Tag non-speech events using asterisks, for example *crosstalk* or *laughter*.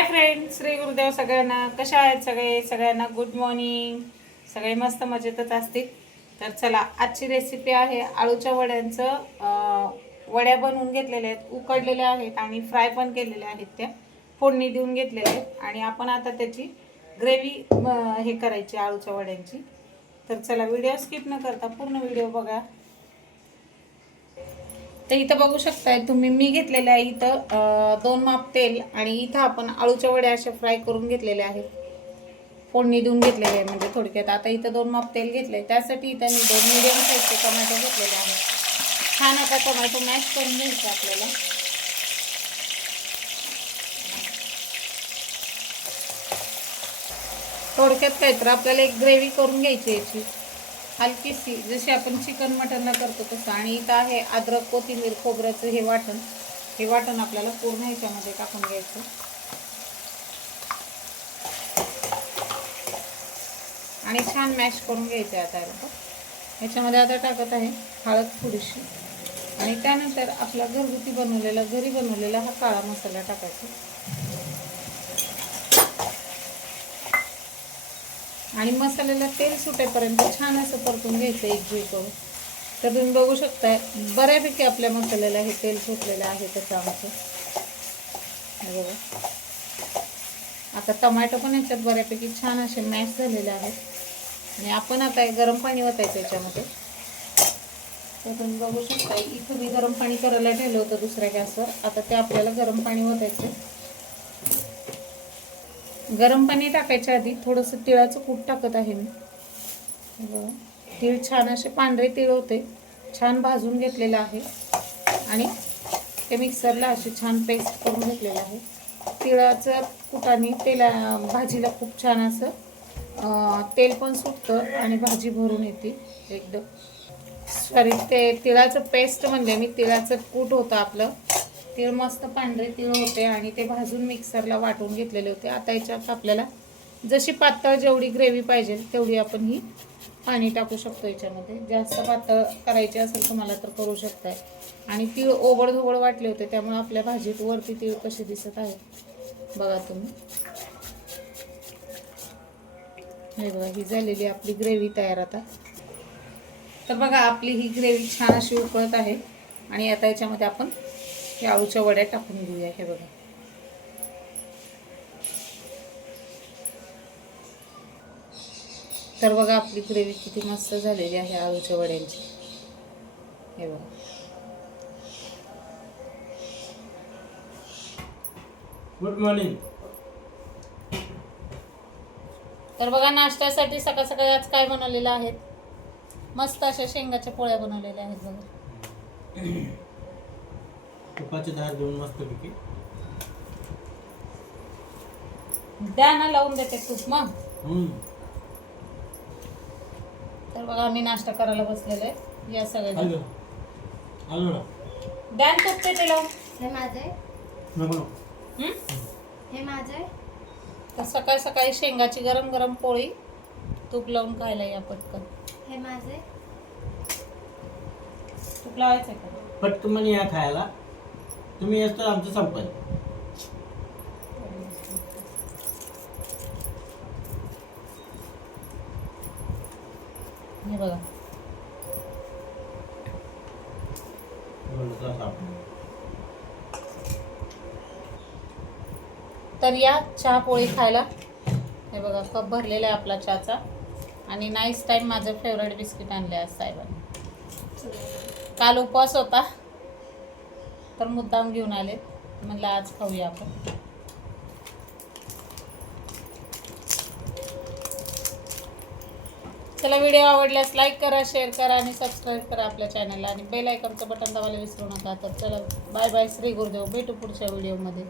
Hi friend Shri Gurudev सगळ्यांना. कशा आहेत सगळे? सगळ्यांना गुड मॉर्निंग सगळे मस्त मजेतच असतील. तर चला आजची रेसिपी आहे आळूच्या वड्यांचं. वड्या बनवून घेतलेल्या आहेत उकडलेल्या आहेत आणि फ्राय पण केलेल्या आहेत त्या. फोडणी देऊन घेतलेल्या आहेत. आणि आपण आता त्याची ग्रेव्ही हे करायची आळूच्या वड्यांची. तर चला व्हिडिओ स्किप न करता पूर्ण व्हिडिओ बघा. तर इथं बघू शकताय तुम्ही मी घेतलेलं आहे इथं दोन माप तेल आणि इथं आपण आळूच्या वड्या अशा फ्राय करून घेतलेल्या आहेत. फोडणी देऊन घेतलेले आहे म्हणजे थोडक्यात आता इथं दोन माप तेल घेतले त्यासाठी इथं मी दोन मिडियम साईजचे टोमॅटो घेतलेले आहेत. छान आता टोमॅटो मॅश करून घ्यायचं आपल्याला. थोडक्यात काय तर आपल्याला एक ग्रेव्ही करून घ्यायची याची. हलकीशी जशी आपण चिकन मटनला करतो तसं. आणि इथं आहे अद्रक कोथिंबीर खोबऱ्याचं हे वाटण. हे वाटण आपल्याला पूर्ण ह्याच्यामध्ये टाकून घ्यायचं. आणि छान मॅश करून घ्यायचं आता ह्याच्यामध्ये आता टाकत आहे हळद थोडीशी. आणि त्यानंतर आपला घरगुती बनवलेला घरी बनवलेला हा काळा मसाला टाकायचा. आणि मसाल्याला तेल सुटेपर्यंत छान असं परतून घ्यायचं एक जीव करून. तर तुम्ही बघू शकताय बऱ्यापैकी आपल्या मसाल्याला हे तेल सुटलेलं आहे तसं आमचं. बघा. आता टमाटो पण याच्यात बऱ्यापैकी छान असे मॅश झालेले आहेत. आणि आपण आता गरम पाणी वतायचं याच्यामध्ये. तर तुम्ही बघू शकता इथं मी गरम पाणी करायला ठेवलं होतं दुसऱ्या गॅसवर. आता ते आपल्याला गरम पाणी ओतायचं गरम पाणी टाकायच्या आधी थोडंसं तिळाचं कूट टाकत आहे मी. तीळ छान असे पांढरे तीळ होते. छान भाजून घेतलेलं आहे. आणि ते मिक्सरला अशी छान पेस्ट करून घेतलेलं आहे. तिळाचं कुटाने तेला भाजीला खूप छान असं तेल पण सुटतं आणि भाजी भरून येते एकदम. सॉरी ते तिळाचं पेस्ट म्हणजे मी तिळाचं कूट होतं आपलं. तीळ मस्त पांढरे तीळ होते आणि ते भाजून मिक्सरला वाटून घेतलेले होते. आता याच्यात आपल्याला जशी पातळ जेवढी ग्रेव्ही पाहिजे तेवढी आपण ही पाणी टाकू शकतो याच्यामध्ये. जास्त पातळ करायची असेल तुम्हाला तर करू शकताय. आणि तीळ ओबड धोबड वाटले होते त्यामुळे आपल्या भाजीत वरती तीळ कशी दिसत आहे बघा तुम्ही. हे बघा ही झालेली आपली ग्रेव्ही तयार आता. तर बघा आपली ही ग्रेव्ही छान अशी उकळत आहे. आणि आता याच्यामध्ये आपण या आळूच्या वड्या टाकून घेऊया हे बघा. तर बघा आपली ग्रेव्ही किती मस्त झालेली आहे आळूच्या वड्यांची. हे बघा. गुड मॉर्निंग तर बघा नाश्त्यासाठी सकाळ सकाळी आज काय बनवलेलं आहे? मस्त अशा शेंगाच्या पोळ्या बनवलेल्या आहेत बघा. *clears throat* तुपाची धार देऊन मस्त पैकी द्या ना लावून देते तूप मग. हम्म. तर बघा आम्ही नाश्ता करायला बसलेलो या सगळ्या आलो. आलो ना. द्या ना तूप ते लावून. हे माझे नको नको. हं? हे माझे तर सकाळ सकाळी शेंगाची गरम गरम पोळी तूप लावून खायला या पटकन. हे माझे तूप लावायचं का? पटकन म्हणे या खायला. तुम्ही येतो आमचं संपल. हे बघा. तर या चहा पोळी खायला. हे बघा कप भरलेला आहे आपला चहाचा. आणि नाईस टाईम माझं फेवरेट बिस्किट आणले आज साहेबांनी. काल उपवास होता. तर मुद्दाम घेऊन आले. म्हणलं आज खाऊया आपण. चला व्हिडिओ आवडल्यास लाईक करा शेअर करा आणि सबस्क्राईब करा आपल्या चॅनलला. आणि बेल आयकॉनचं बटन दाबायला विसरू नका. तर चला बाय बाय. श्री गुरुदेव. भेटू पुढच्या व्हिडिओमध्ये.